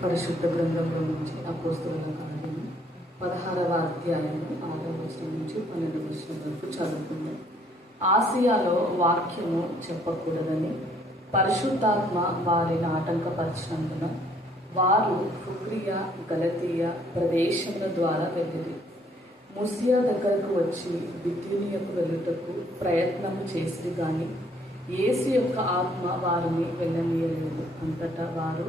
పరిశుద్ధ గ్రంథంలో నుంచి అపోస్తలుల కార్యము 16వ అధ్యాయము 6వ వచనం నుంచి 12వ వచనం వరకు చదువుకుందాం. ఆసియాలో వాక్యము చెప్పకూడదని పరిశుద్ధాత్మ వారిని ఆటంకపరిచినందున వారు ఫ్రుగియా గలతీయ ప్రదేశముల ద్వారా వెళ్ళిరి. ముసియా దగ్గరకు వచ్చి బిథూనియకు వెళ్ళుటకు ప్రయత్నం చేసిరి గాని యేసు యొక్క ఆత్మ వారిని వెళ్ళనీయలేదు. అంతటా వారు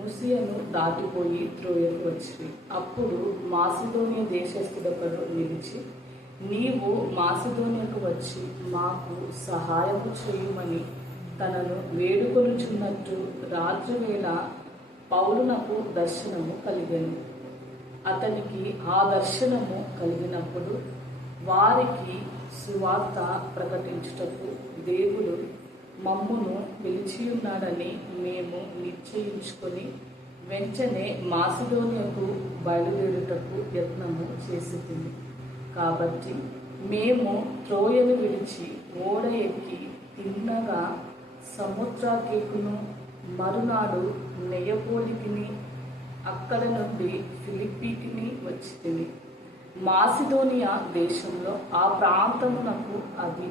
ముసియను దాటిపోయి త్రోయకు వచ్చి అప్పుడు మాసిదోనియ దేశస్థుడొకడు నిలిచి, నీవు మాసిదోనియకు వచ్చి మాకు సహాయము చేయమని తనను వేడుకొనుచున్నట్టు రాత్రివేళ పౌలునకు దర్శనము కలిగెను. అతనికి ఆ దర్శనము కలిగినప్పుడు వారికి సువార్త ప్రకటించుటకు దేవుడు మమ్మును పిలిచియున్నాడని మేము నిశ్చయించుకొని వెంటనే మాసిదోనియకు బయలుదేరుటకు యత్నము చేసింది. కాబట్టి మేము త్రోయను విడిచి ఓడ ఎక్కి తిన్నగా సముద్రాకేకును మరునాడు నెయపోలికిని అక్కడ నుండి ఫిలిప్పీకిని వచ్చింది. మాసిదోనియా దేశంలో ఆ ప్రాంతమునకు అది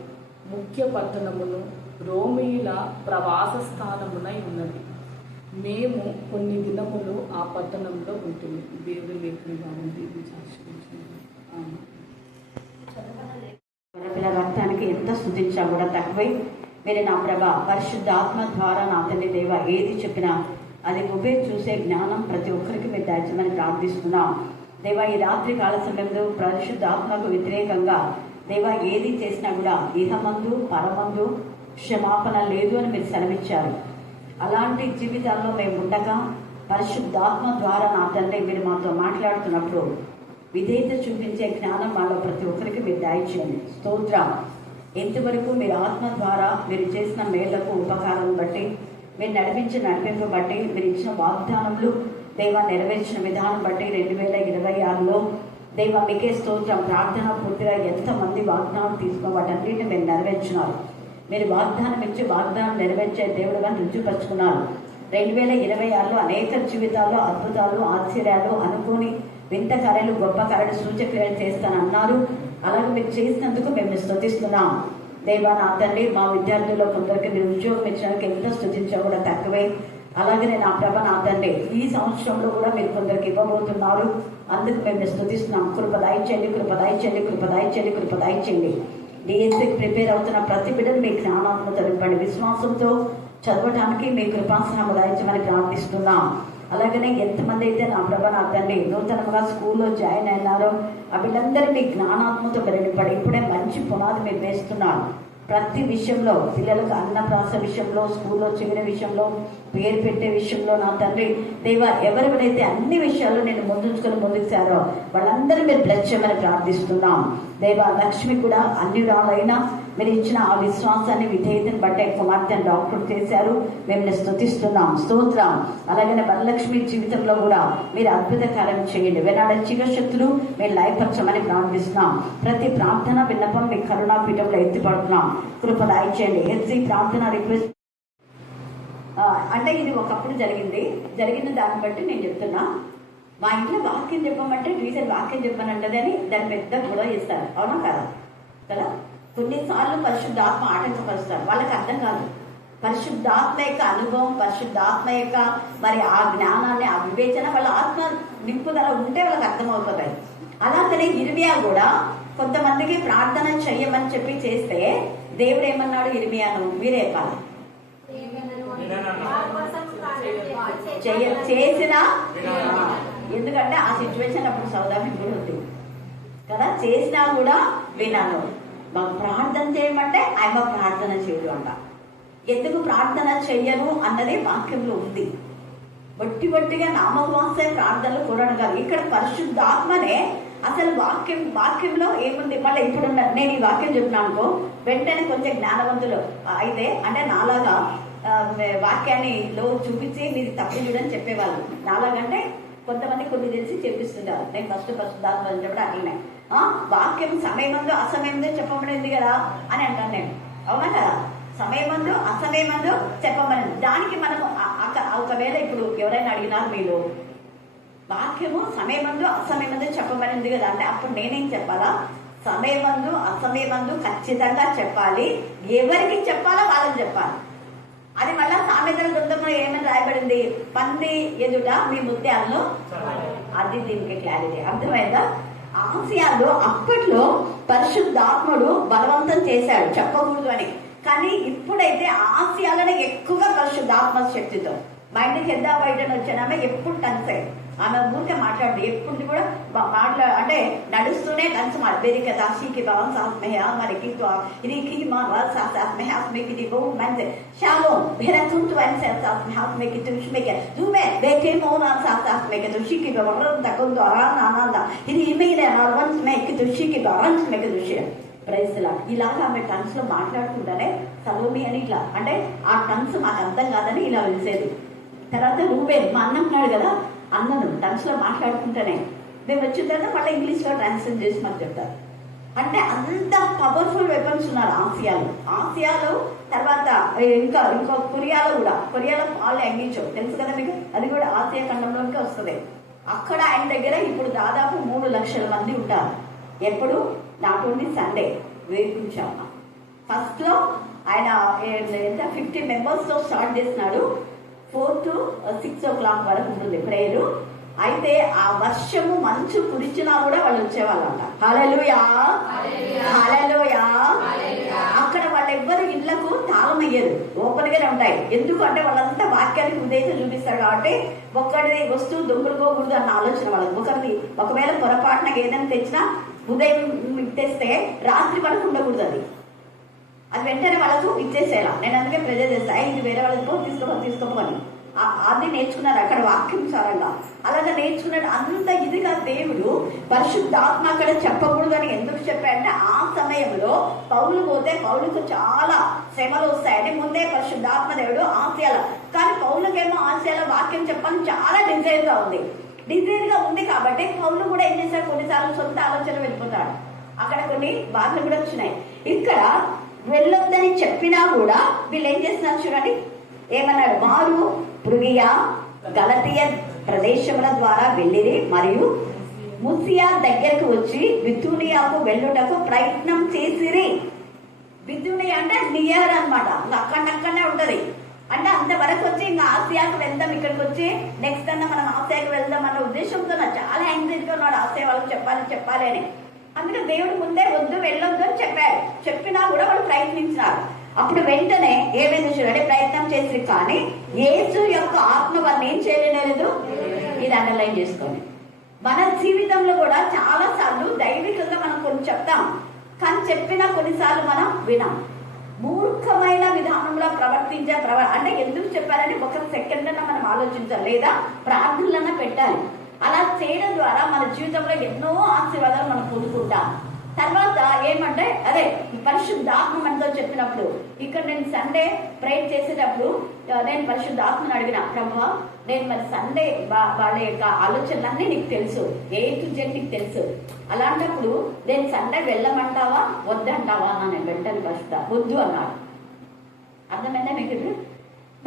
ముఖ్య పట్టణమును రోమీయుల ప్రవాస స్థానమునై ఉన్నది. మేము కొన్ని దినములు ఆ పట్టణంలో ఉంటుంది. దేవుడి లేఖనంగా ఉంది. పిల్ల రక్తానికి ఎంత స్తుతించా కూడా తక్కువై, మీరు నా ప్రభా పరిశుద్ధాత్మ ద్వారా నా తండ్రి దేవ ఏది చెప్పినా అది నువ్వే చూసే జ్ఞానం ప్రతి ఒక్కరికి మీరు దయచేయమని ప్రార్థిస్తున్నాం. దేవా ఈ రాత్రి కాల సమయంలో పరిశుద్ధాత్మకు వ్యతిరేకంగా దేవా ఏది చేసినా కూడా ఇహమందు పరమందు క్షమాపణ లేదు అని మీరు సెలవిచ్చారు. అలాంటి జీవితాల్లో మేము ఉండగా పరిశుద్ధాత్మ ద్వారా నా తండ్రి మీరు మాతో మాట్లాడుతున్నప్పుడు విధేయత చూపించే జ్ఞానం మాలో ప్రతి ఒక్కరికి మీరు దయచేయండి. స్తోత్రం. ఎంతవరకు మీరు ఆత్మ ద్వారా మీరు చేసిన మేళ్లకు ఉపకారం బట్టి, మీరు నడిపింపు బట్టి, మీరు ఇచ్చిన వాగ్దానములు దేవా నెరవేర్చిన విధానం బట్టి 2026లో దేవా మీకే స్తోత్రం. ప్రార్థన పూర్తిగా ఎంతమంది వాగ్దానం తీసుకున్న వాటన్నిటిని మీరు నెరవేర్చున్నారు. మీరు వాగ్దానం ఇచ్చి వాగ్దానం నెరవేర్చే దేవుడుగా రుజుపరుచుకున్నారు. 2026లో అనేక జీవితాల్లో అద్భుతాలు, ఆశ్చర్యాలు, అనుకోని వింత కార్యాలు, గొప్ప కార్యాలు, సూచక్రియలు చేస్తానన్నారు. అలాగే మీరు చేసినందుకు మేము స్తుతిస్తున్నాం. దేవా నా తండ్రి మా విద్యార్థుల్లో కొందరికి మీరు ఉద్యోగం ఇచ్చినందుకు ఎంత స్తుతించా కూడా తక్కువే. అలాగే నా ప్రభ నా తండ్రి ఈ సంవత్సరంలో కూడా మీరు కొందరికి ఇవ్వబోతున్నారు. అందుకు మేము స్తుతిస్తున్నాం. కృప దయచేయండి, కృప దయచేయండి, కృప దయచేయండి, కృప దయచేయండి. డిఎస్సికి ప్రిపేర్ అవుతున్న ప్రతి బిడ్డను మీ జ్ఞానాత్మతో నింపండి. విశ్వాసంతో చదవటానికి మీ కృపాసనం దయచేయమని ప్రార్థిస్తున్నాం. అలాగనే ఎంతమంది అయితే నా ప్రభ నా తండ్రి నూతనంగా స్కూల్లో జాయిన్ అయినారో ఆ బిడ్డందరూ మీ జ్ఞానాత్మతో నింపండి. ఇప్పుడే మంచి పునాది మీరు వేస్తున్నారు. ప్రతి విషయంలో పిల్లలకు అన్నప్రాస విషయంలో, స్కూల్లో చేరే విషయంలో, పేరు పెట్టే విషయంలో నా తండ్రి దేవా ఎవరెవరైతే అన్ని విషయాల్లో నేను ముందుకు సారో వాళ్ళందరూ మీరు బ్లెస్ చేయమని ప్రార్థిస్తున్నాం. దేవా లక్ష్మి కూడా అన్ని రాళ్ళైనా మీరు ఇచ్చిన ఆ విశ్వాసాన్ని విధేయతను బట్టే కుమార్తెను డాక్టర్ చేశారు. మేము స్తుతిస్తున్నాం. స్తోత్రం. అలాగనే వరలక్ష్మి జీవితంలో కూడా మీరు అద్భుత కార్యం చేయండి. వేనాడ చీకశక్తులు మీరు లయపరచమని ప్రార్థిస్తున్నాం. ప్రతి ప్రార్థన విన్నపం మీ కరుణాపీఠంలో ఎత్తిపడుతున్నాం. కృప దయచేయండి. ఎస్సీ ప్రార్థన రిక్వెస్ట్ అంటే ఇది ఒకప్పుడు జరిగిన దాన్ని బట్టి నేను చెప్తున్నా. మా ఇంట్లో వాక్యం చెప్పమంటే టీచర్ వాక్యం చెప్పనంటది అని దాన్ని పెద్ద గొడవ చేస్తారు. అవునా కదా? కొన్నిసార్లు పరిశుద్ధాత్మ ఆటంకపరుస్తారు. వాళ్ళకి అర్థం కాదు. పరిశుద్ధాత్మ యొక్క అనుభవం, పరిశుద్ధాత్మ యొక్క మరి ఆ జ్ఞానాన్ని, ఆ వివేచన వాళ్ళ ఆత్మ నింపుదల ఉంటే వాళ్ళకి అర్థమవుతుంది. అలాగనే ఇర్మియా కూడా కొంతమందికి ప్రార్థన చెయ్యమని చెప్పి చేస్తే దేవుడు ఏమన్నాడు ఇర్మియాను? మీరే చెప్పాలి. చేసిన ఎందుకంటే ఆ సిచ్యువేషన్ అప్పుడు సౌదామి కూడా ఉంది కదా. చేసినా కూడా వినాను. మాకు ప్రార్థన చేయమంటే ఆయన ప్రార్థన చేయడు అంట. ఎందుకు ప్రార్థన చెయ్యను అన్నది వాక్యంలో ఉంది. బట్టిగా నామవాసే ప్రార్థనలు కూడడం కాదు. ఇక్కడ పరిశుద్ధాత్మనే అసలు వాక్యంలో ఏముంది. మళ్ళీ ఇప్పుడు నేను ఈ వాక్యం చెప్పినా అనుకో వెంటనే కొంచెం జ్ఞానవంతులు అయితే అంటే నాలాగా వాక్యాన్ని లో చూపించి మీరు తప్పు చూడని చెప్పేవాళ్ళు. నాలాగంటే కొంతమంది కొన్ని తెలిసి చెప్పిస్తున్నారు. నేను ఫస్ట్ పరిశుద్ధాత్మ కూడా అట్లనే వాక్యం సమయమందు అసమయంలో చెప్పబడింది కదా అని అంటాను నేను. అవునా కదా? సమయమందు అసమయమందు చెప్పమని దానికి మనము ఒకవేళ ఇప్పుడు ఎవరైనా అడిగినా మీరు వాక్యము సమయమందు అసమయమందు చెప్పబడింది కదా అంటే అప్పుడు నేనేం చెప్పాలా? సమయమందు అసమయమందు ఖచ్చితంగా చెప్పాలి. ఎవరికి చెప్పాలో వాళ్ళకి చెప్పాలి. అది మళ్ళా సామెతల గ్రంథంలో ఏమని రాయబడింది? పంది ఎదుట మీ ముత్యాలను. అది దీనికి క్లారిటీ అర్థమైందా? ఆసియాలో అప్పట్లో పరిశుద్ధాత్ముడు బలవంతం చేశాడు చెప్పకూడదు అని. కానీ ఇప్పుడైతే ఆసియాలోనే ఎక్కువగా పరిశుద్ధాత్మ శక్తితో మా ఇంటికి హెద్దా బయట వచ్చానామె ఎప్పుడు టన్స్ అయ్యి ఆమె ఊరికే మాట్లాడు ఎప్పుడు కూడా అంటే నడుస్తూనే టన్స్ బేరిక దాషికి బాగా సాస్మహ మనకి ఇది మా సాస్మహకి ఇది బహు మంచి షాలో వేరే తుంటు అని సాస్మహకి తుష్మిక జూమే బేకే మోనా సాస్మహకి తుషికి బవరం తకుందో ఆనంద ఆనంద ఇది ఇమేలే నార్వన్స్ మేకి తుషికి బవన్స్ మేకి తుషి ప్రైజ్లా. ఇలాగా ఆమె టన్స్ లో మాట్లాడుకుంటానే సలోమి అని ఇట్లా అంటే ఆ టన్స్ మాకు అర్థం కాదని ఇలా వెలిసేది. తర్వాత రూబేన్ మా అన్న ఉన్నాడు కదా, అన్నను టన్స్ లో మాట్లాడుకుంటానే మేము వచ్చిన తర్వాత మళ్ళీ ఇంగ్లీష్ లో ట్రాన్స్లేట్ చేసి మాకు చెప్తారు. అంటే అంత పవర్ఫుల్ వెపన్స్ ఉన్నారు ఆసియాలో. తర్వాత ఇంకో కొరియాలో పాలు అంగించో తెలుసు కదా మీకు, అది కూడా ఆసియా ఖండంలోకి వస్తుంది. అక్కడ ఆయన దగ్గర ఇప్పుడు దాదాపు 3 లక్షల మంది ఉంటారు. ఎప్పుడు? నాట్ ఓన్లీ సండే వేరుకుంటాం. ఫస్ట్ లో ఆయన ఎంత 50 మెంబర్స్ తో స్టార్ట్ చేసినాడు. 4 to 6 o'clock వరకు ఉంటుంది ప్రేయరు. అయితే ఆ వర్షము మంచు కురిచినా కూడా వాళ్ళు వచ్చేవాళ్ళంట. హల్లెలూయా హల్లెలూయా. అక్కడ వాళ్ళెవ్వరు ఇళ్లకు తాళం అయ్యేది, ఓపెన్ గానే ఉంటాయి. ఎందుకంటే వాళ్ళంతా వాక్యానికి ఉదయం చూపిస్తారు కాబట్టి ఒక్కడి వస్తువు దొంగలుకోకూడదు అన్న ఆలోచన వాళ్ళకి. ఒకవేళ పొరపాటున ఏదైనా తెచ్చినా ఉదయం తెస్తే రాత్రి వరకు ఉండకూడదు. అది వెంటనే వాళ్ళకు ఇచ్చేసేలా. నేను అందుకే ప్రెజర్ చేస్తాను, ఇది వేరే వాళ్ళకి తీసుకోపోని. అది నేర్చుకున్నారు అక్కడ వాక్యం సారంగా. అలాగా నేర్చుకున్నాడు. అంత ఇదిగా దేవుడు పరిశుద్ధాత్మ అక్కడ చెప్పకూడదు అని ఎందుకు చెప్పాడంటే ఆ సమయంలో పౌలు పోతే పౌలుకు చాలా శ్రమలు వస్తాయని ముందే పరిశుద్ధాత్మ దేవుడు ఆశయాల. కానీ పౌలుకేమో ఆశయాల వాక్యం చెప్పాలని చాలా డిజైర్ గా ఉంది కాబట్టి పౌలు కూడా ఏం చేశాడు, కొన్నిసార్లు సొంత ఆలోచన వెళ్ళిపోతాడు. అక్కడ కొన్ని బాధలు కూడా వచ్చినాయి. ఇక్కడ వెళ్ళొద్దని చెప్పినా కూడా వీళ్ళు ఏం చేస్తున్నారు చూడండి, ఏమన్నాడు? వారు పృగియా గలతీయ ప్రదేశముల ద్వారా వెళ్ళిరి మరియు ముసియా దగ్గరకు వచ్చి బితూనియాకు వెళ్ళుటకు ప్రయత్నం చేసిరి. బితూనియా అంటే నియర్ అనమాట, అక్కడనే ఉంటది. అంటే అంతవరకు వచ్చి ఇంకా ఆసియాకు వెళ్దాం, ఇక్కడికి వచ్చి నెక్స్ట్ అన్న మనం ఆసియాకు వెళ్దాం అన్న ఉద్దేశంతో చాలా యాంగ్జైటీగా ఉన్నాడు. ఆసియా వాళ్ళకి చెప్పాలి అని. అందుకే దేవుడు ముందే వద్దు వెళ్ళొద్దు అని చెప్పాడు. చెప్పినా కూడా వాళ్ళు ప్రయత్నించినారు. అప్పుడు వెంటనే ఏమైంది చూడండి, ప్రయత్నం చేసి కానీ యేసు యొక్క ఆత్మ వాళ్ళని ఏం చేయలేదు. ఇది అండర్లైన్ చేసుకోండి. మన జీవితంలో కూడా చాలా సార్లు దైవికంగా మనం కొన్ని చెప్తాం, కానీ చెప్పినా కొన్నిసార్లు మనం వినాం. మూర్ఖమైన విధానంలో ప్రవర్తించే అంటే ఎందుకు చెప్పారని 1 సెకండ్ అన్నా మనం ఆలోచించాలి, లేదా ప్రార్థనలన్నా పెట్టాలి. అలా చేయడం ద్వారా మన జీవితంలో ఎన్నో ఆశీర్వాదాలు మనం పొందుకుంటాం. తర్వాత ఏమంటే అదే పరిశుద్ధాత్మ మనతో చెప్పినప్పుడు, ఇక్కడ నేను సండే ప్రేయర్ చేసేటప్పుడు నేను పరిశుద్ధాత్మను అడిగిన, ప్రభువా నేను మరి సండే వాళ్ళ యొక్క ఆలోచనలన్నీ నీకు తెలుసు, A to Z నీకు తెలుసు. అలాంటప్పుడు నేను సండే వెళ్ళమంటావా వద్దంటావా అన్నా. నేను వెంటనే వద్దు అన్నాడు. అర్థమైందా మీకు?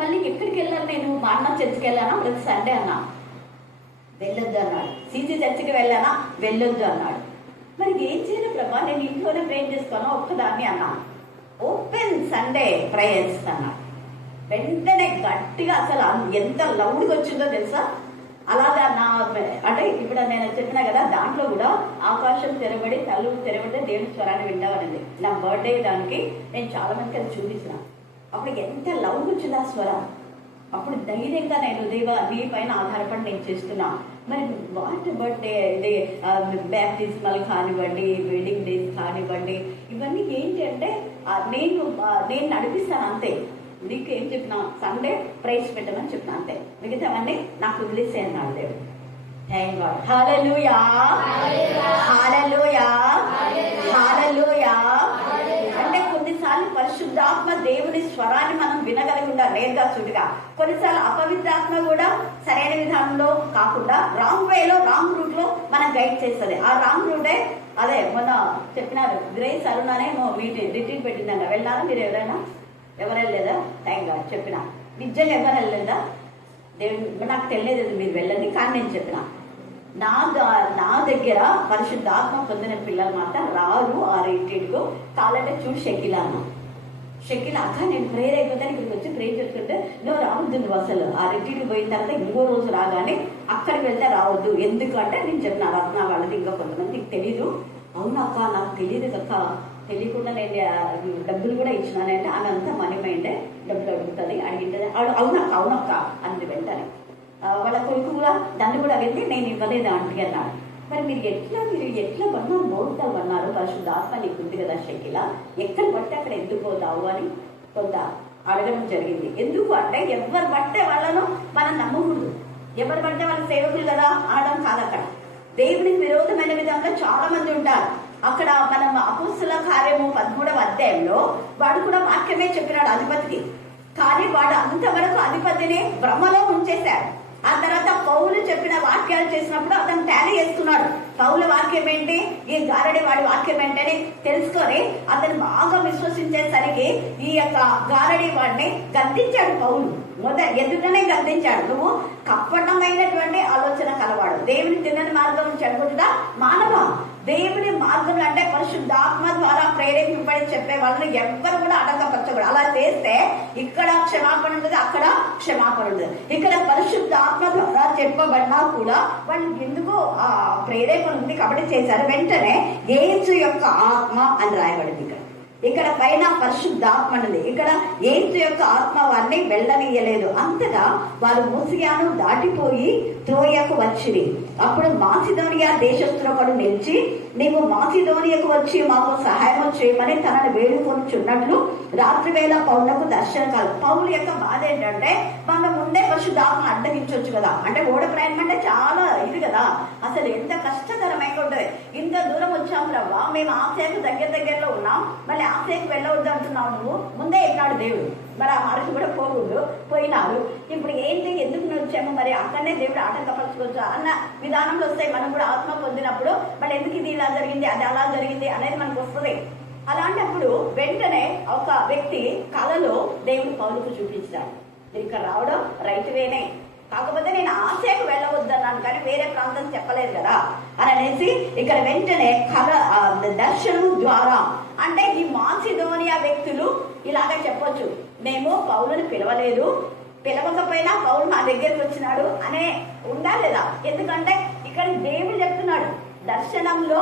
మళ్ళీ ఎక్కడికి వెళ్ళాను నేను? మా అన్న చర్చికి వెళ్ళానా? ప్రతి సండే అన్నా. వెళ్ళొద్దు అన్నాడు. సీసీ చర్చికి వెళ్ళానా? వెళ్ళొద్దు అన్నాడు. మరి ఏం చేయను ప్రభా, నేను ఇంట్లోనే ప్రేయర్ చేసుకోను ఒక్కదాన్ని అన్నా. ఓపెన్ సండే ప్రేయర్స్ అన్నాడు. వెంటనే గట్టిగా అసలు ఎంత లౌడ్గా వచ్చిందో తెలుసా. అలాగా అంటే ఇప్పుడు నేను చెప్పినా కదా, దాంట్లో కూడా ఆకాశం తెరబడి తలుపు తెరబడితే దేవుని స్వరాన్ని వింటామనింది. నా బర్త్డే దానికి నేను చాలా మందికి అది చూపించిన. అప్పుడు ఎంత లౌడ్ వచ్చింది ఆ స్వరం. అప్పుడు ధైర్యంగా నేను దేవా నీ పైన ఆధారపడి నేను చేస్తున్నా. మరి వాట్ బర్త్డే ఇది బ్యాప్టిజమల్ కానివ్వండి, వెడ్డింగ్ డేస్ కానివ్వండి, ఇవన్నీ ఏంటి అంటే నేను నడిపిస్తాను అంతే. నీకు ఏం చెప్పినా సండే ప్రైజ్ పెట్టమని చెప్పిన అంతే, మిగతావన్నీ నాకు వదిలేసే అన్నాడు దేవుడు. Thank God. Hallelujah hallelujah hallelujah. అంటే కొన్నిసార్లు పరిశుద్ధాత్మ దేవుని స్వరాన్ని మనం వినగలిగిన నేరుగా చుట్టుగా, కొన్నిసార్లు అపవిత్రాత్మ కూడా సరైన విధానంలో కాకుండా రాంగ్ వేలో రాంగ్ రూట్ లో మనం గైడ్ చేస్తుంది. ఆ రాంగ్ రూటే అదే మొన్న చెప్పినారు గ్రేస్ అరుణనే రిట్రీట్ పెట్టిందంట. వెళ్ళారా మీరు? ఎవరైనా లేదా? Thank God. చెప్పిన నిజంగా ఎవరు వెళ్ళలేదా? దేవుడు నాకు తెలియదు మీరు వెళ్ళండి, కానీ నేను చెప్పిన నా దగ్గర పరిశుద్ధాత్మ పొందిన పిల్లలు మాత్రం రారు ఆ రిట్రీట్కు. కావాలంటే చూడు షకీలా అన్న, షకీలా అక్క నేను ప్రేయర్ అయిపోతే ఇక్కడికి వచ్చి ప్రేయర్ చేసుకుంటే నువ్వు రావద్దు, నువ్వు అసలు ఆ రిట్రీట్కి పోయిన తర్వాత ఇంకో రోజు రాగానే అక్కడికి వెళ్తే రావద్దు. ఎందుకంటే నేను చెప్పిన రత్న వాళ్ళది ఇంకా కొంతమందికి తెలీదు. అవునక్క నాకు తెలియదు అక్క, తెలియకుండా నేను డబ్బులు కూడా ఇచ్చినానంటే ఆమె అంతా మనీ మైండే, డబ్బులు అడుగుతుంది, అడిగింటే అవునక్క అంది వెంటనే. వాళ్ళ కొడుకు కూడా దాన్ని కూడా వెళ్ళి నేను ఇవ్వలేదు ఆంటీ అన్నాడు. మరి మీరు ఎట్లా పన్నారు, మౌతాలు పన్నారు, పరిశుద్ధాత్మ నీకు ఉంది కదా షకీలా, ఎక్కడ పడితే అక్కడ ఎందుకు పోతావు అని కొంత అడగడం జరిగింది. ఎందుకు అంటే ఎవరు పడితే వాళ్ళను మనం నమ్మకూడదు, ఎవరు పడితే వాళ్ళ సేవకులు కదా అనడం కాదు. అక్కడ దేవునికి విరోధమైన విధంగా చాలా మంది ఉంటారు. అక్కడ మనం అపోస్తుల కార్యము 13వ అధ్యాయంలో వాడు కూడా వాక్యమే చెప్పినాడు అధిపతికి, కానీ వాడు అంతవరకు అధిపతిని భ్రమలో ఉంచేశాడు. ఆ తర్వాత పౌలు చెప్పిన వాక్యాలు చేసినప్పుడు అతను టాలీ చేస్తున్నాడు. పౌలు వాక్యం ఏంటి, ఈ గారడి వాడి వాక్యం ఏంటని తెలుసుకొని అతను బాగా విశ్వసించేసరికి ఈ యొక్క గారడి వాడిని గద్దించాడు పౌలు. ఎదుటనే గద్దించాడు, నువ్వు కప్పటమైనటువంటి ఆలోచన కలవాడు, దేవుని తిన్నని మార్గం చెడగొట్టుగా మానవ. దేవుని మార్గం అంటే పరిశుద్ధాత్మ ద్వారా ప్రేరేపింపడి చెప్పే వాళ్ళని ఎవ్వరు కూడా అడగపరచకూడదు. అలా చేస్తే ఇక్కడ క్షమాపణ ఉంటుంది, అక్కడ క్షమాపణ ఉంటుంది. ఇక్కడ పరిశుద్ధాత్మ ద్వారా చెప్పబడినా కూడా వాళ్ళు ఎందుకు ఆ ప్రేరేపణ ఉంది కాబట్టి చేశారు. వెంటనే యేసు యొక్క ఆత్మ అని రాయబడింది. ఇక్కడ పైన పరిశుద్ధాత్మ ఉంది, ఇక్కడ యేసు యొక్క ఆత్మ వారిని వెళ్ళనీయలేదు. అంతటా వారు మూసియాను దాటిపోయి త్రోయకు వచ్చిరి. అప్పుడు మాసిదోనియా దేశస్తులొకడు నిలిచి, నీవు మాసిదోనియకు వచ్చి మాకు సహాయం చేయమని తనను వేడుకొనుచున్నట్లు రాత్రి వేళ పౌలకు దర్శనం కాదు. పౌలు యొక్క బాధ ఏంటంటే మన ముందే పరిశుద్ధాత్మ అడ్డగించవచ్చు కదా, అంటే ఓడ ప్రయాణం అంటే చాలా ఇది కదా, అసలు ఎంత కష్టకరమైన ఉంటుంది. ఇంత దూరం వచ్చాం ప్రభా, మేము ఆశకు దగ్గరలో ఉన్నాం, మళ్ళీ ఆశకు వెళ్ళవద్దు అంటున్నావు, నువ్వు ముందే ఎక్కాడు దేవుడు, మరి ఆ మార్గం కూడా పోయినారు. ఇప్పుడు ఏంటి, ఎందుకు వచ్చాము, మరి అక్కడనే దేవుడు ఆటంకపరచుకోవచ్చు అన్న విధానంలో వస్తాయి. మనం కూడా ఆత్మ పొందినప్పుడు మళ్ళీ ఎందుకు ఇది ఇలా జరిగింది, అది అలా జరిగింది అనేది మనకు వస్తుంది. అలాంటప్పుడు వెంటనే ఒక వ్యక్తి కళలో దేవుడు పౌలుకు చూపించాడు, ఇక్కడ రావడం రైట్ వేనే, కాకపోతే నేను ఆశకు వెళ్ళవద్దన్నాను కానీ వేరే ప్రాంతం చెప్పలేదు కదా అని అనేసి ఇక్కడ వెంటనే దర్శనం ద్వారా, అంటే ఈ మాసిదోనియా వ్యక్తులు ఇలాగ చెప్పొచ్చు, మేము పౌలుని పిలవలేదు, పిలవకపోయినా పౌలు మా దగ్గరికి వచ్చినాడు అనే ఉందా లేదా. ఎందుకంటే ఇక్కడ దేవుడు చెప్తున్నాడు దర్శనంలో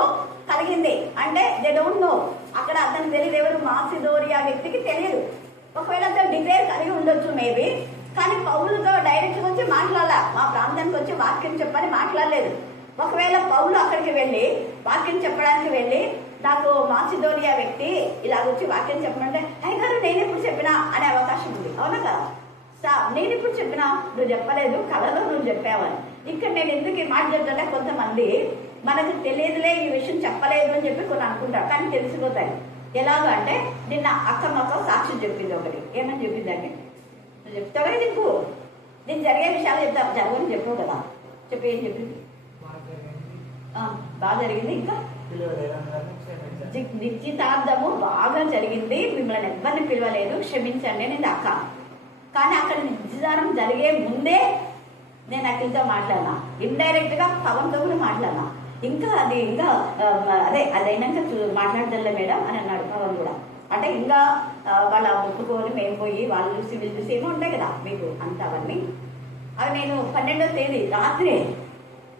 కలిగింది, అంటే దే డోంట్ నో, అక్కడ అతనికి తెలియదు, ఎవరు మాసిదోనియా వ్యక్తికి తెలియదు. ఒకవేళ అతను డిజైర్ కలిగి ఉండొచ్చు మేబీ, కానీ పౌలుతో డైరెక్ట్గా వచ్చి మాట్లాడాల, మా ప్రాంతానికి వచ్చి వాక్యం చెప్పని మాట్లాడలేదు. ఒకవేళ పౌలు అక్కడికి వెళ్ళి వాక్యం చెప్పడానికి వెళ్ళి, నాకు మాసిదోనియా వ్యక్తి ఇలాగొచ్చి వాక్యం చెప్పమంటే, అయ్యగారు నేను ఎప్పుడు చెప్పినా అనే అవకాశం ఉంది, అవునా కదా. నేను ఇప్పుడు చెప్పినా, నువ్వు చెప్పలేదు, కళలో నువ్వు చెప్పావని. ఇక్కడ నేను ఎందుకు ఈ మాట చెప్తానంటే కొంతమంది మనకు తెలియదులే ఈ విషయం చెప్పలేదు అని చెప్పి కొన్ని అనుకుంటారు, కానీ తెలిసిపోతాయి. ఎలాగ అంటే నిన్న అక్కమ్మక్క సాక్ష్యం చెప్పింది ఒకటి, ఏమని చెప్పిందంటే, నువ్వు చెప్తావే చెప్పు, నేను జరిగే విషయాలు చెప్తా, జరగని చెప్పవు కదా, చెప్పి ఏం చెప్పింది, బాగా జరిగింది, ఇంకా నిశ్చితార్థము బాగా జరిగింది, మిమ్మల్ని ఎవరిని పిలవలేదు, క్షమించండి నేను అక్క. కానీ అక్కడ నిశ్చితార్థం జరిగే ముందే నేను అఖిల్తో మాట్లాడినా, ఇండైరెక్ట్ గా పవన్తో కూడా మాట్లాడినా, ఇంకా అది ఇంకా అదైనాక మాట్లాడదలే మేడం అని అన్నాడు పవన్ కూడా. అంటే ఇంకా వాళ్ళ ఒప్పుకొని మేము పోయి వాళ్ళు చూసి వీళ్ళు చూసి ఏమో ఉంటాయి కదా మీకు అంతా అవన్నీ. అవి నేను 12వ తేదీ రాత్రి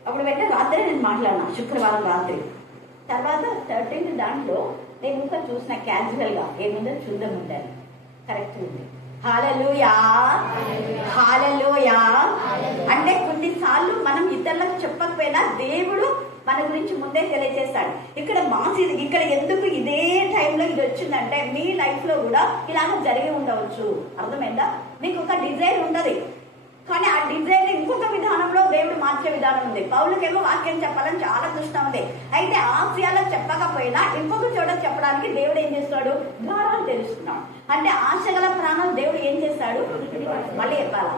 అప్పుడు రాత్రి నేను మాట్లాడినా, శుక్రవారం రాత్రి. తర్వాత 13th దాంట్లో నేను ఇంకా చూసిన క్యాజువల్గా ఏముందో చూద్దాం ఉంటాను, కరెక్ట్ ఉంది. హల్లెలూయా హల్లెలూయా. అంటే కొన్నిసార్లు మనం ఇతరులకు చెప్పకపోయినా దేవుడు మన గురించి ముందే తెలియజేస్తాడు. ఇక్కడ ఎందుకు ఇదే టైంలో ఇది వచ్చిందంటే మీ లైఫ్ లో కూడా ఇలాగ జరిగి ఉండవచ్చు, అర్థమైందా. మీకు ఒక డిజైర్ ఉండదు, కానీ ఆ డిజైన్ ఇంకొక విధానంలో దేవుడు మార్చే విధానం ఉంది. పౌలుకేమో వాక్యం చెప్పాలని చాలా కృష్ణ ఉంది, అయితే ఆశయాలు చెప్పకపోయినా ఇంకొక చోట చెప్పడానికి దేవుడు ఏం చేస్తాడు, ద్వారాలు తెలుస్తున్నాడు. అంటే ఆశ గల ప్రాణం దేవుడు ఏం చేస్తాడు, మళ్ళీ చెప్పాలా,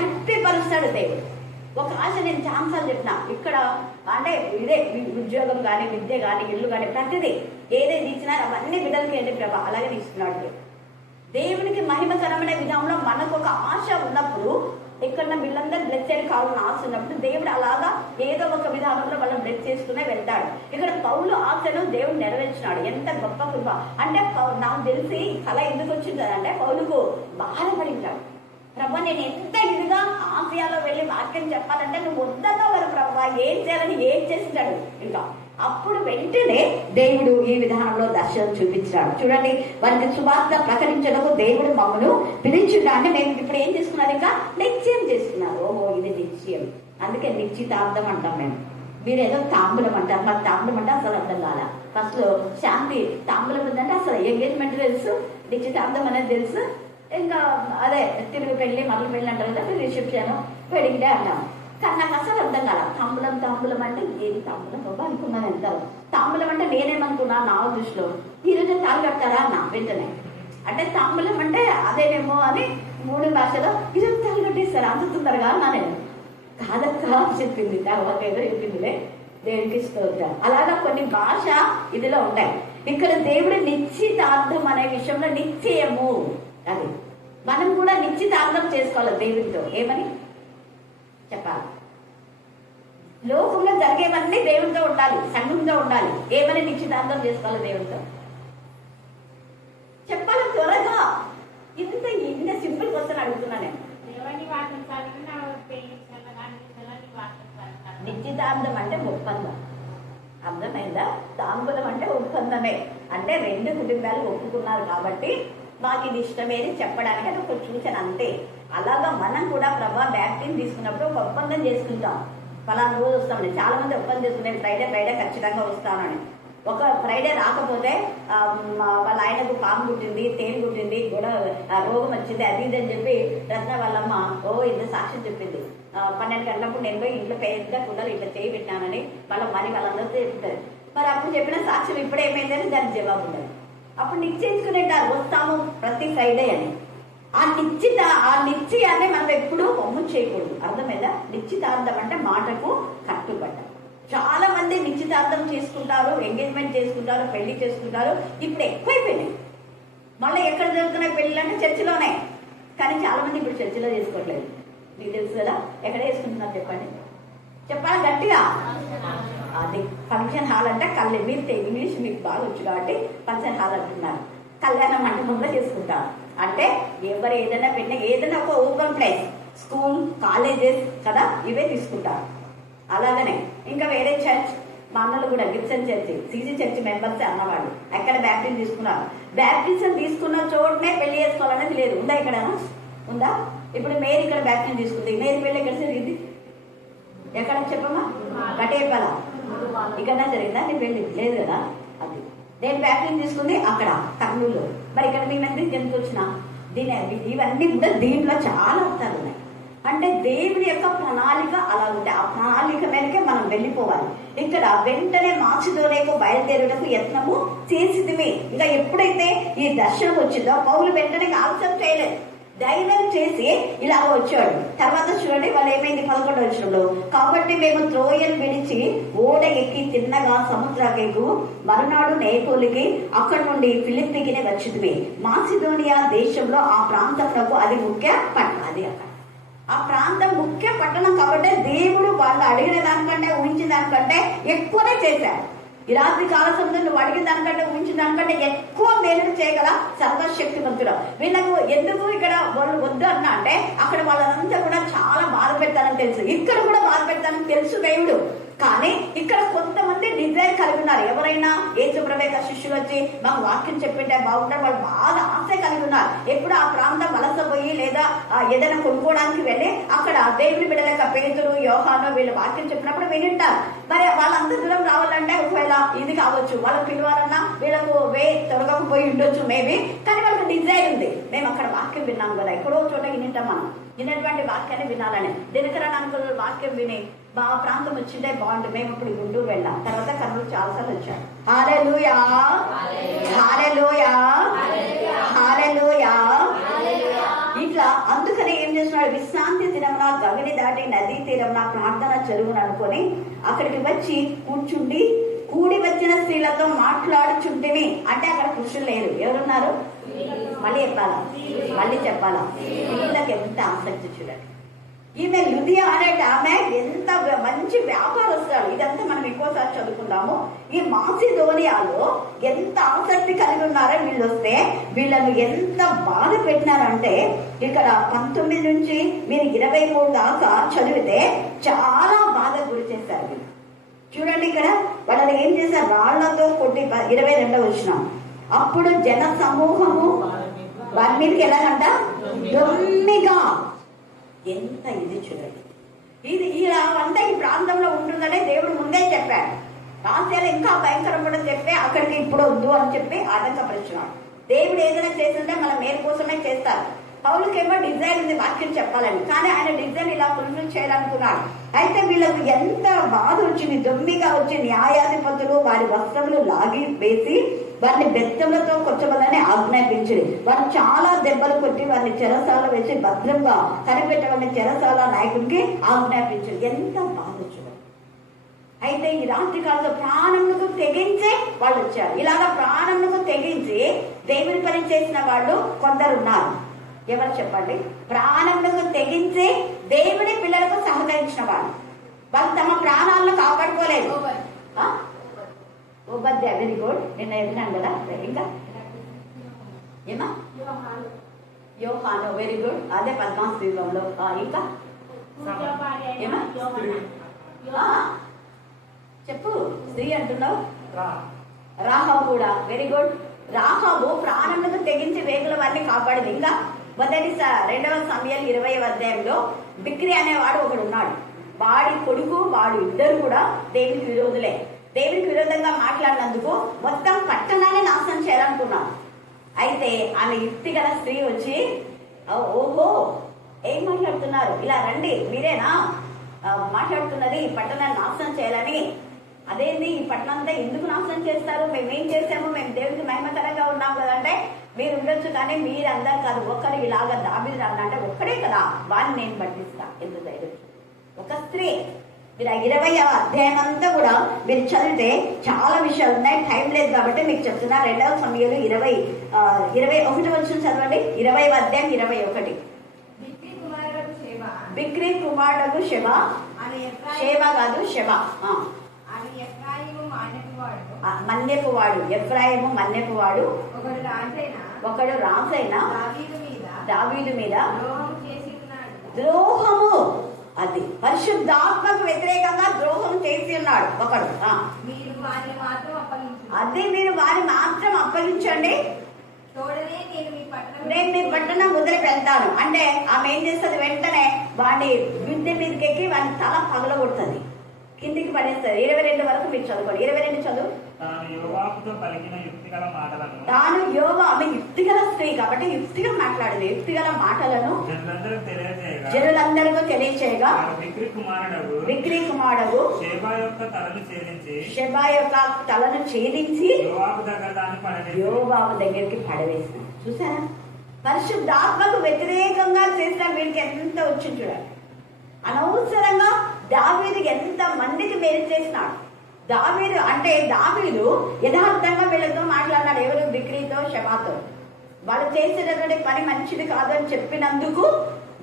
తృప్తిపరుస్తాడు దేవుడు. ఒక ఆశ నేను ఛాన్సాలు చెప్పిన ఇక్కడ, అంటే ఇదే ఉద్యోగం కానీ విద్య కానీ ఇల్లు కానీ ప్రతిదీ ఏదైతే ఇచ్చినా అవన్నీ బిడ్డలకి ఏంటి ప్రభా అలాగే ఇస్తున్నాడు. దేవునికి మహిమకరమైన విధానంలో మనకు ఒక ఆశ ఉన్నప్పుడు, ఇక్కడ వీళ్ళందరూ బ్లెస్సెడ్ కావాలని ఆశ ఉన్నప్పుడు దేవుడు అలాగా ఏదో ఒక విధానంలో వాళ్ళని బ్లెస్ చేసుకునే వెళ్తాడు. ఇక్కడ పౌలు ఆశను దేవుడు నెరవేర్చినాడు. ఎంత గొప్ప కృప అంటే, నాకు తెలిసి కళ ఎందుకు వచ్చింది అంటే, పౌలుకు బాధపడి ఉంటాడు. ప్రభా నేను ఎంత ఇదిగా ఆసియాలో వెళ్ళి వాక్యం చెప్పాలంటే నువ్వు వద్దన్నా వారు ప్రభా ఏం చేయాలని ఏం చేస్తాడు. ఇంకా అప్పుడు వెంటనే దేవుడు ఈ విధానంలో దర్శనం చూపించాడు. చూడండి, వారికి సువార్త ప్రకటించడానికి దేవుడు మమ్మల్ని పిలిచిండాన్ని మేము ఇప్పుడు ఏం చేసుకున్నారు, ఇంకా నిశ్చయం చేస్తున్నారు. ఓహో ఇది నిశ్చయం, అందుకే నిశ్చితార్థం అంటాం మేము. మీరు ఏదో తాంబూలం అంటారు, మాకు తాంబూలం అంటే అసలు అర్థం కాల. ఫస్ట్ లో శాంతి తాంబూలం ఉందంటే అసలు ఎంగేజ్మెంట్ తెలుసు, నిశ్చితార్థం అనేది తెలుసు, ఇంకా అదే తిరుగు పెళ్లి మరల పెళ్లి అంటారు కదా, రిసెప్షన్ వెడ్డింగ్ డే అంటాం. కానీ నాకు అసలు అర్థం కాల. తాంబూలం అంటే ఏది తాంబూలం బాబా అనుకున్నాను. ఎంత తాంబూలం అంటే నేనేమనుకున్నా, నా దృష్టిలో ఈరోజు తాళి కడతారా నా వెంటనే అంటే తాంబూలం అంటే అదేనేమో అని 3 భాషలో ఈరోజు తాళి కట్టేస్తారు అంత తొందరగా అన్నా. నేను కాదక్క చెప్పింది, తర్వాత ఏదో చెప్పిందిలే, దేవుడికి స్తోత్రం. అలాగా కొన్ని భాష ఇదిలో ఉంటాయి. ఇక్కడ దేవుడు నిశ్చితార్థం అనే విషయంలో నిశ్చయము, అది మనం కూడా నిశ్చితార్థం చేసుకోవాలి దేవుడితో. ఏమని చెప్పాలి? లోకంలో జరిగేవన్నీ దేవుడితో ఉండాలి, సంఘంతో ఉండాలి. ఏమని నిశ్చితార్థం చేసుకోవాలి దేవుడితో చెప్పాలి త్వరగా. ఇంత సింపుల్ క్వశ్చన్ అడుగుతున్నా నేను. నిశ్చితార్థం అంటే ఒప్పందం, అర్థమైందా? తాంబూలం అంటే ఒప్పందమే, అంటే 2 కుటుంబాలు ఒప్పుకున్నారు కాబట్టి మాకు ఇది ఇష్టమేది చెప్పడానికి అది ఒక సూచన అంతే. అలాగా మనం కూడా ప్రభా బ్యాప్టిజం తీసుకున్నప్పుడు ఒక ఒప్పందం చేసుకుంటాం. ఫలానా రోజు వస్తామని. చాలా మంది ఒప్పందం చేసుకునే ఫ్రైడే ఖచ్చితంగా వస్తానని. ఒక ఫ్రైడే రాకపోతే వాళ్ళ ఆయనకు పాము కుట్టింది, తేనె కుట్టింది, కూడా రోగం వచ్చింది, అది ఇది అని చెప్పి రత్న వాళ్ళమ్మ ఇంత సాక్ష్యం చెప్పింది. 12 గంటలప్పుడు నేను పోయి ఇంట్లో పెద్ద కుండలు ఇట్లా చేయి పెట్టానని వాళ్ళందరూ చెప్తారు. మరి అప్పుడు చెప్పిన సాక్ష్యం ఇప్పుడు ఏమైందని దానికి జవాబు ఉండదు. అప్పుడు నిశ్చయించుకునేటారు వస్తాము ప్రతి ఫ్రైడే అని. ఆ నిశ్చయాన్ని మనం ఎప్పుడూ పొమ్ము చేయకూడదు, అర్థమైందా? నిశ్చితార్థం అంటే మాటకు కట్టుబడ్డ. చాలా మంది నిశ్చితార్థం చేసుకుంటారు, ఎంగేజ్మెంట్ చేసుకుంటారు, పెళ్లి చేసుకుంటారు. ఇప్పుడు ఎక్కువైపోయినాయి. మళ్ళీ ఎక్కడ జరుగుతున్నాయి పెళ్లి అంటే చర్చిలోనే. కానీ చాలా మంది ఇప్పుడు చర్చిలో చేసుకోవట్లేదు. మీకు తెలుసు కదా, ఎక్కడ చేసుకుంటున్నారు చెప్పండి, చెప్పాలి గట్టిగా. అది ఫంక్షన్ హాల్ అంటే మీరు ఇంగ్లీష్ మీకు బాగా వచ్చు కాబట్టి ఫంక్షన్ హాల్ అంటున్నారు. కళ్యాణ మండపంలో చేసుకుంటారు. అంటే ఎవరు ఏదైనా పెట్టిన ఏదైనా ఒక ఓపెన్ ప్లేస్, స్కూల్, కాలేజెస్ కదా, ఇవే తీసుకుంటారు. అలాగనే ఇంకా వేరే చర్చ్, మా అన్నలు కూడా Gibson church, CC church members అన్నవాళ్ళు ఎక్కడ బ్యాప్టిజం తీసుకున్నారు. బ్యాప్టిజం తీసుకున్న చోటనే పెళ్లి చేసుకోవాలనేది లేదు. ఉందా ఇక్కడ? ఉందా? ఇప్పుడు మేరీ ఇక్కడ బ్యాప్టిజం తీసుకుంది, మేరీ పెళ్లి ఎక్కడ జరిగింది? ఎక్కడ చెప్పమ్మా? కటేపల ఇక్కడ జరిగిందా? నీ పెళ్లి లేదు కదా. అది నేను బ్యాప్టిజం తీసుకుంది అక్కడ కర్నూలు. మరి ఇక్కడ మేము ఎందుకు వచ్చినా ఇవన్నీ కూడా దీంట్లో చాలా అర్థాలు ఉన్నాయి. అంటే దేవుడి యొక్క ప్రణాళిక అలా ఉంటాయి. ఆ ప్రణాళిక మేరకే మనం వెళ్ళిపోవాలి. ఇక్కడ వెంటనే మాసిదోనియకు బయలుదేరుటకు యత్నము చేసిదిమి. ఇంకా ఎప్పుడైతే ఈ దర్శనం వచ్చిందో పౌలు వెంటనే ఆలస్యం చేయలేదు, ధైర్యం చేసి ఇలా వచ్చాడు. తర్వాత చూడండి వాళ్ళు ఏమైంది 11వ వచనంలో, కాబట్టి మేము త్రోయను విడిచి ఓడ ఎక్కి తిన్నగా సముద్రకేకు మరునాడు నేపోలికి అక్కడి నుండి ఫిలిప్పికి వచ్చింది. మాసిదోనియా దేశంలో ఆ ప్రాంతంలో అది ముఖ్య పట్టణం. అది అక్కడ ఆ ప్రాంతం ముఖ్య పట్టణం కాబట్టి దేవుడు వాళ్ళు అడిగిన దానికంటే ఊహించిన దానికంటే ఎక్కువనే చేశారు. ఈ రాత్రి కాల సమయంలో నువ్వు అడిగిన దానికంటే ఊహించిన దానికంటే ఎక్కువ మేలు చేయగల సర్వశక్తివంతుడు. వీళ్ళకు ఎందుకు ఇక్కడ వాళ్ళు వద్దు అన్నా అంటే అక్కడ వాళ్ళంతా కూడా చాలా బాధ పెడతారని తెలుసు, ఇక్కడ కూడా బాధ పెడతారని తెలుసు దేవుడు. కానీ ఇక్కడ కొంతమంది డిజైర్ కలిగి ఉన్నారు. ఎవరైనా యేసుప్రభు శిష్యులు వచ్చి మాకు వాక్యం చెప్పింటే బాగుంటారు, వాళ్ళు బాగా ఆశ కలిగి ఉన్నారు. ఎప్పుడు ఆ ప్రాంతం వలసపోయి లేదా ఏదైనా కొనుక్కోవడానికి వెళ్ళి అక్కడ దేవుని బిడ్డల పేతురు, యోహాను వీళ్ళు వాక్యం చెప్పినప్పుడు వినింటారు. మరి వాళ్ళంతా దూరం రావాలంటే ఒకవేళ ఇది కావచ్చు, వాళ్ళకి పిలవాలన్నా వీళ్ళకు తొలగకపోయి ఉండొచ్చు మేబీ. కానీ వాళ్ళకి డిజైర్ ఉంది, మేము అక్కడ వాక్యం విన్నాం కదా, ఎక్కడో చోట వినింటాం, మనం విన్నటువంటి వాక్యాన్ని వినాలని. దినకరణ అనుకున్న వాక్యం విని మా ప్రాంతం వచ్చిందే బాగుంది, మేము ఇప్పుడు గుంటూరు వెళ్ళాం. తర్వాత కర్నూలు చాలాసార్లు వచ్చాం. హల్లెలూయా, హల్లెలూయా, హల్లెలూయా. ఇట్లా అందుకని ఏం చేస్తున్నాడు, విశ్రాంతి దినమున గవిని దాటి నదీ తీరమున ప్రార్థన చెరువును అనుకొని అక్కడికి వచ్చి కూడి వచ్చిన స్త్రీలతో మాట్లాడుచుంటివి అంటే అక్కడ పురుషులు లేరు, ఎవరున్నారు? మళ్ళీ చెప్పాలా స్త్రీలకు ఎంత ఆసక్తి చూడండి. ఈమె లుదియా అనేట ఆమె ఎంత మంచి వ్యాపారస్తురాలు. ఇదంతా మనం ఎక్కువసారి చదువుకుందాము. ఈ మాసిదోనియాలో ఎంత ఆసక్తి కలిగి ఉన్నారో వీళ్ళు వస్తే వీళ్ళను ఎంత బాధ పెట్టినారంటే ఇక్కడ 19 నుంచి మీరు 23 దాకా చదివితే చాలా బాధ గురి చేశారు వీళ్ళు. చూడండి ఇక్కడ వాళ్ళని ఏం చేశారు, రాళ్లతో కొట్టి 22వ వచనం. అప్పుడు జన సమూహము వారి మీదకి ఎలాగంట, దొమ్మిగా. ఎంత ఇది చూడండి, ఇది ఇలా అంతా ఈ ప్రాంతంలో ఉంటుందనే దేవుడు ముందే చెప్పాడు. ఆసియాలో ఇంకా భయంకరపడ చెప్పి అక్కడికి ఇప్పుడు వద్దు అని చెప్పి ఆటంకపరిచినాడు. దేవుడు ఏదైనా చేస్తుంటే మన మేలు కోసమే చేస్తారు. పౌలుకేమో డిజైన్ ఉంది వాక్యం చెప్పాలని, కానీ ఆయన డిజైన్ ఇలా ఫుల్ఫిల్ చేయాలనుకున్నాడు. అయితే వీళ్ళకు ఎంత బాధ వచ్చింది, దొమ్మిగా వచ్చి న్యాయాధిపతులు వారి వస్త్రములు లాగి వేసి వారిని బెత్తములతో కొట్టవలని ఆజ్ఞాపించింది. వారు చాలా దెబ్బలు కొట్టి వారిని చెరసాల వేసి భద్రంగా కనిపెట్టవని చెరసాల నాయకుడికి ఆజ్ఞాపించింది. ఎంత బాధ చూడండి. అయితే ఈ రాత్రి కాలంలో ప్రాణములకు తెగించి వాళ్ళు వచ్చారు. ఇలాగా ప్రాణములకు తెగించి దేవుని పని చేసిన వాళ్ళు కొందరు ఉన్నారు. ఎవరు చెప్పండి? ప్రాణములకు తెగించి దేవుని పిల్లలకు సహకరించిన వాళ్ళు. వాళ్ళు తమ ప్రాణాలను కాపాడుకోలేదు. ఓబద్య వెరీ గుడ్. నిన్న ఎదినాను కదా. ఇంకా ఏమా యోహాను వెరీ గుడ్. అదే 14వ యుగంలో. ఇంకా ఏమా చెప్పు. స్త్రీ అంటున్నావు. రాహాబు కూడా వెరీ గుడ్. రాహాబు ప్రాణములకు తెగించి వేగుల వారిని కాపాడింది. ఇంకా 2వ సమూయేలు 20వ అధ్యాయంలో బిక్రీ అనేవాడు ఒకడు ఉన్నాడు. వాడి కొడుకు వాడు ఇద్దరు కూడా దేవునికి విరోధులే. దేవునికి విరోధంగా మాట్లాడినందుకు మొత్తం పట్టణాన్ని నాశనం చేయాలనుకున్నాడు. అయితే ఆమె యుక్తి గల స్త్రీ వచ్చి, ఓహో ఏం మాట్లాడుతున్నారు, ఇలా రండి, మీరేనా మాట్లాడుతున్నది ఈ పట్టణాన్ని నాశనం చేయాలని? అదేంది, ఈ పట్టణం అంతా ఎందుకు నాశనం చేస్తారు? మేమేం చేసాము? మేము దేవుడికి మహిమకరంగా ఉన్నాం కదంటే, మీరు ఉండొచ్చు కానీ మీరందరూ కాదు, ఒక్కరు ఇలాగా దావీదు అంటే ఒక్కడే కదా, వాడిని నేను పట్టిస్తా. ఎందుకు ధైర్యం? ఒక స్త్రీ. మీరు 20వ అధ్యాయం అంతా కూడా మీరు చదివితే చాలా విషయాలు ఉన్నాయి, టైం లేదు కాబట్టి మీకు చెప్తున్నా. 2వ సమూయేలు 21 వచ్చిన చదవండి. 20వ అధ్యాయం 21. బిక్రీ కుమారుడు శెబ, శేబ కాదు శెబ, మన్యపు వాడు. ఎఫ్రాయిము మన్యపు వాడు. ఒకడు రాజైన దావీదు మీద ద్రోహము, అది పరిశుద్ధాత్మకు వ్యతిరేకంగా ద్రోహం చేసి ఉన్నాడు ఒకడు. అది మీరు వారిని మాత్రం అప్పగించండి, నేను మీ పట్టణం వదిలికి వెళ్తాను అంటే ఆమె ఏం చేస్తుంది, వెంటనే వాడి బిడ్డ మీదకి ఎక్కి వాడిని తల పగలగొడుతుంది, కిందికి పడేస్తుంది. 22 వరకు మీరు చదువుకోండి. 22 చదువు. తాను యోవా, ఆమె యుక్తిగల స్త్రీ కాబట్టి యుక్తిగా మాట్లాడింది. యుక్తిగల మాటలను జనులందరికీ తెలియచేయగా బిక్రీ కుమారుడు షెబా యొక్క తలను ఛేదించి యోవాబు దగ్గరికి పడవేసిన. చూసారా, పరిశుద్ధాత్మకు వ్యతిరేకంగా చేసిన వీరికి ఎంత వచ్చింది చూడండి. అనవసరంగా దావీదు ఎంత మందికి మేలు చేసినాడు. దావీదు అంటే దావీదు యథార్థంగా వీళ్ళతో మాట్లాడినాడు. ఎవరు? బిక్రీతో షెబాతో. వాళ్ళు చేసేటటువంటి పని మంచిది కాదు అని చెప్పినందుకు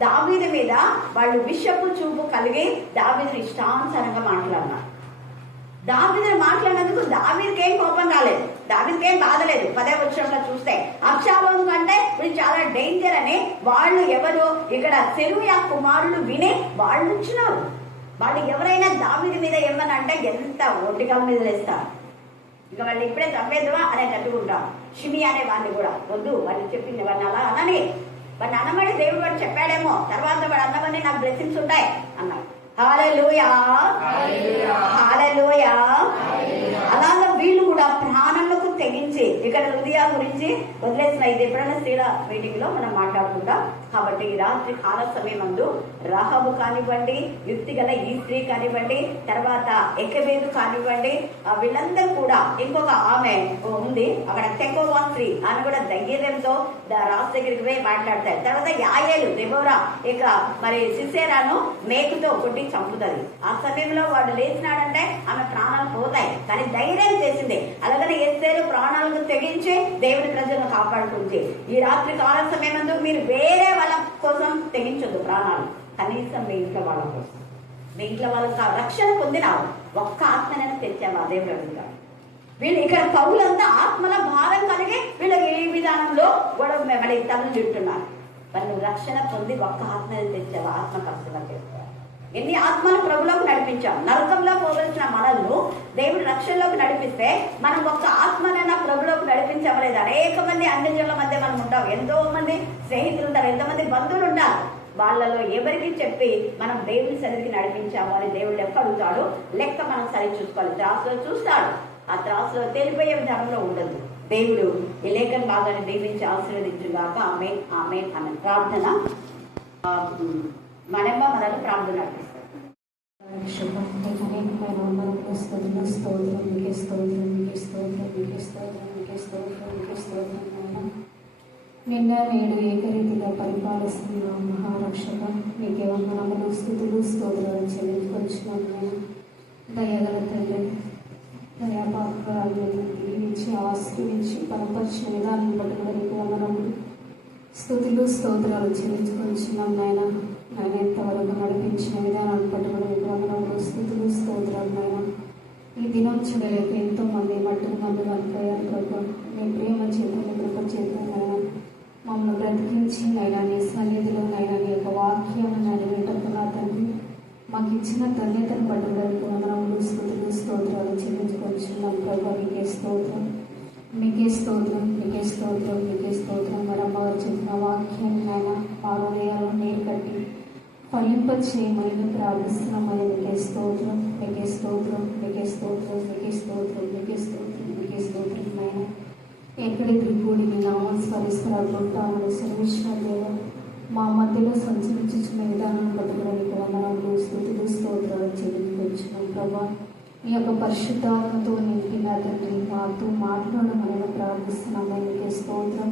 దావీదు మీద వాళ్ళు విషపు చూపు కలిగి దావీదుని ఇష్టానుసారంగా మాట్లాడినారు. దావీదుని మాట్లాడినందుకు దావీదుకి ఏం కోపం రాలేదు, దావీదుకి ఏం బాధ లేదు. 10వ వచనంలో చూస్తే అబ్షాలోము కంటే వీళ్ళు చాలా డేంజర్ అని వాళ్ళు ఎవరు ఇక్కడ సెరూయా కుమారులు విని వాళ్ళు వచ్చినారు. వాళ్ళు ఎవరైనా దావీదు మీద ఏమన్నా అంటే ఎంత ఒంటికాల మీద వేస్తారు, ఇక వాళ్ళు ఇప్పుడే తప్పేద్దామా అనే తట్టుకుంటాం. షిమి అనే వాడిని కూడా వద్దు, వాళ్ళు చెప్పింది వాడిని అలా అనని, వాడిని అన్నమని దేవుడు వాడు చెప్పాడేమో, తర్వాత వాడు అన్నవన్నీ నాకు బ్లెస్సింగ్స్ ఉంటాయి అన్నాడు. హల్లెలూయా, హల్లెలూయా. అలాగా వీళ్ళు కూడా ప్రాణములకు తెగించి, ఇక్కడ లుదియా గురించి వదిలేసిన ఇది ఎప్పుడైనా స్త్రీల మీటింగ్ లో మనం మాట్లాడుకుంటాం. కాబట్టి ఈ రాత్రి కాల సమయమందు రాహాబు కానివ్వండి, యుక్తి గల ఈ స్త్రీ కానివ్వండి, తర్వాత ఎకెబేదు కానివ్వండి, వీళ్ళందరూ కూడా, ఇంకొక ఆమె ఉంది అక్కడ తెకోవా స్త్రీ, ఆమె కూడా ధైర్యంతో రాజు దగ్గరికి పోయి మాట్లాడతాయి. తర్వాత యాయేలు దెబోరా ఇక మరి సిసేరాను మేకుతో కొట్టి చంపుతుంది. ఆ సమయంలో వాడు లేచినాడంటే ఆమె ప్రాణాలు పోతాయి, కానీ ధైర్యం చేసింది. అలాగనే ఎస్తేరు ప్రాణాలను తెగించి దేవుని ప్రజలను కాపాడుకుంది. ఈ రాత్రి కాల సమయమందు మీరు వేరే వాళ్ళ కోసం తెగించొద్దు ప్రాణాలు, కనీసం మీ ఇంట్లో వాళ్ళ కోసం. మీ ఇంట్లో వాళ్ళకి రక్షణ పొందినావు, ఒక్క ఆత్మనైనా తెచ్చావా దేవుడు అడుగుతాడు. వీళ్ళు ఇక్కడ పౌలంతా ఆత్మల భారం కలిగి వీళ్ళకి ఈ విధానంలో గొడవ మరి తల్లు తింటున్నారు. వాళ్ళు రక్షణ పొంది ఒక్క ఆత్మని తెచ్చావా, ఆత్మ కష్టంగా చేస్తారు. ఎన్ని ఆత్మలు ప్రభులోకి నడిపించాం. నరకంలో పోవలసిన మనల్ని దేవుడు రక్షణలోకి నడిపిస్తే మనం ఒక్క ఆత్మనైనా ప్రభులోకి నడిపించవలేదు. అనేక మంది అన్యజనుల మధ్య మనం ఉంటాం, ఎంతో మంది స్నేహితులు ఉంటారు, ఎంతోమంది బంధువులు ఉంటారు. వాళ్ళలో ఎవరికి చెప్పి మనం దేవుని సన్నిధికి నడిపించాము అని దేవుడు లెక్క అడుగుతాడు. లెక్క మనం సరి చూసుకోవాలి, త్రాసులో చూస్తాడు. ఆ త్రాసులో తెలిపోయే విధానంలో ఉండదు. దేవుడు ఈ లేఖన భాగాన్ని దీవించి ఆశీర్వదించుగాక. ఆమేన్ ఆమేన్ అన్న ప్రార్థన మనమ్మ మనల్ని ప్రార్థన నడిపిస్తారు. నిన్న నేడు ఏకరీతిగా పరిపాలిస్తున్న మహారక్షక నీకే వందనములు, స్తుతులు, స్తోత్రాలు చెల్లించుకొచ్చున్నాను. దయగల తండ్రి, దయాపాత్రాలను దీవించి ఆశీర్వించి బలపరిచిన విధానం బట్టి కూడా నీకు వందనములు, స్తుతులు, స్తోత్రాలు చెల్లించుకొచ్చున్నాం. నాయన ఎంతవరకు నడిపించిన విధానాన్ని బట్టి కూడా నీకు వందనములు, స్తుతులు, స్తోత్రాలు. నాయన ఈ దినం చూడలేక ఎంతో మంది మట్టుకు మంది వనిపోయారు ప్రభు. నీ ప్రేమ చేత, నీ కృప చేత నాయన మమ్మల్ని బ్రతికించి నైనా నీ సన్నిధిలో నైనా నీ యొక్క వాక్యం నన్ను వింటున్నా తండ్రి. మాకు ఇచ్చిన ధన్యతను బట్టి వరకు వందనములు, స్తుతులు, స్తోత్రాలు చెల్లించుకొచ్చున్నాం ప్రభు. మీకే స్తోత్రం, మీకే స్తోత్రం, మీకే స్తోత్రం, మీకే స్తోత్రం. మరి అమ్మవారు చెప్పిన వాక్యం నాయన మా హృదయాలను నీరు కట్టి ఫలింప చేయమని ప్రార్థిస్తున్నామని మీకే స్తోత్రం, మీకే స్తోత్రం, మీకే స్తోత్రం, మీకే స్తోత్రం, మీకే స్తోత్రం, మీకే స్తోత్రం. నాయన ఎక్కడికి కూడి మీ నామం స్మరిస్తున్నాను సెలవిచ్చిన దేవ మా మధ్యలో సంచరించిన విధానం బట్టి కూడా నీకు వందనాలు, స్తుతులు, స్తోత్రాలు చెల్లించుకొచ్చున్నాం ప్రభా. మీ యొక్క పరిశుద్ధాత్మతో నింపిన తండ్రి మాతో మాట్లాడమని ప్రార్థిస్తున్నామని మీకే స్తోత్రం,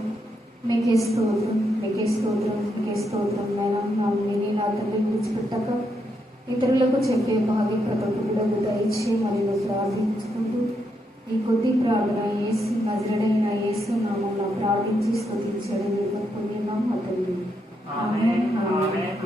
మీకే స్తోత్రం, మీకే స్తోత్రం, మీకే స్తోత్రం. నేను నా తండ్రి విడిచిపెట్టక ఇతరులకు చెప్పే భాగ్యం ప్రతి ఒక్కరు దయచేయమని మేము ప్రార్థించుకుంటూ ఈ కొద్ది ప్రార్థన యేసు నజరేయుడైన యేసు నామమున ప్రార్థించి స్తుతించడం పుణ్యమా తండ్రి. ఆమేన్ ఆమేన్.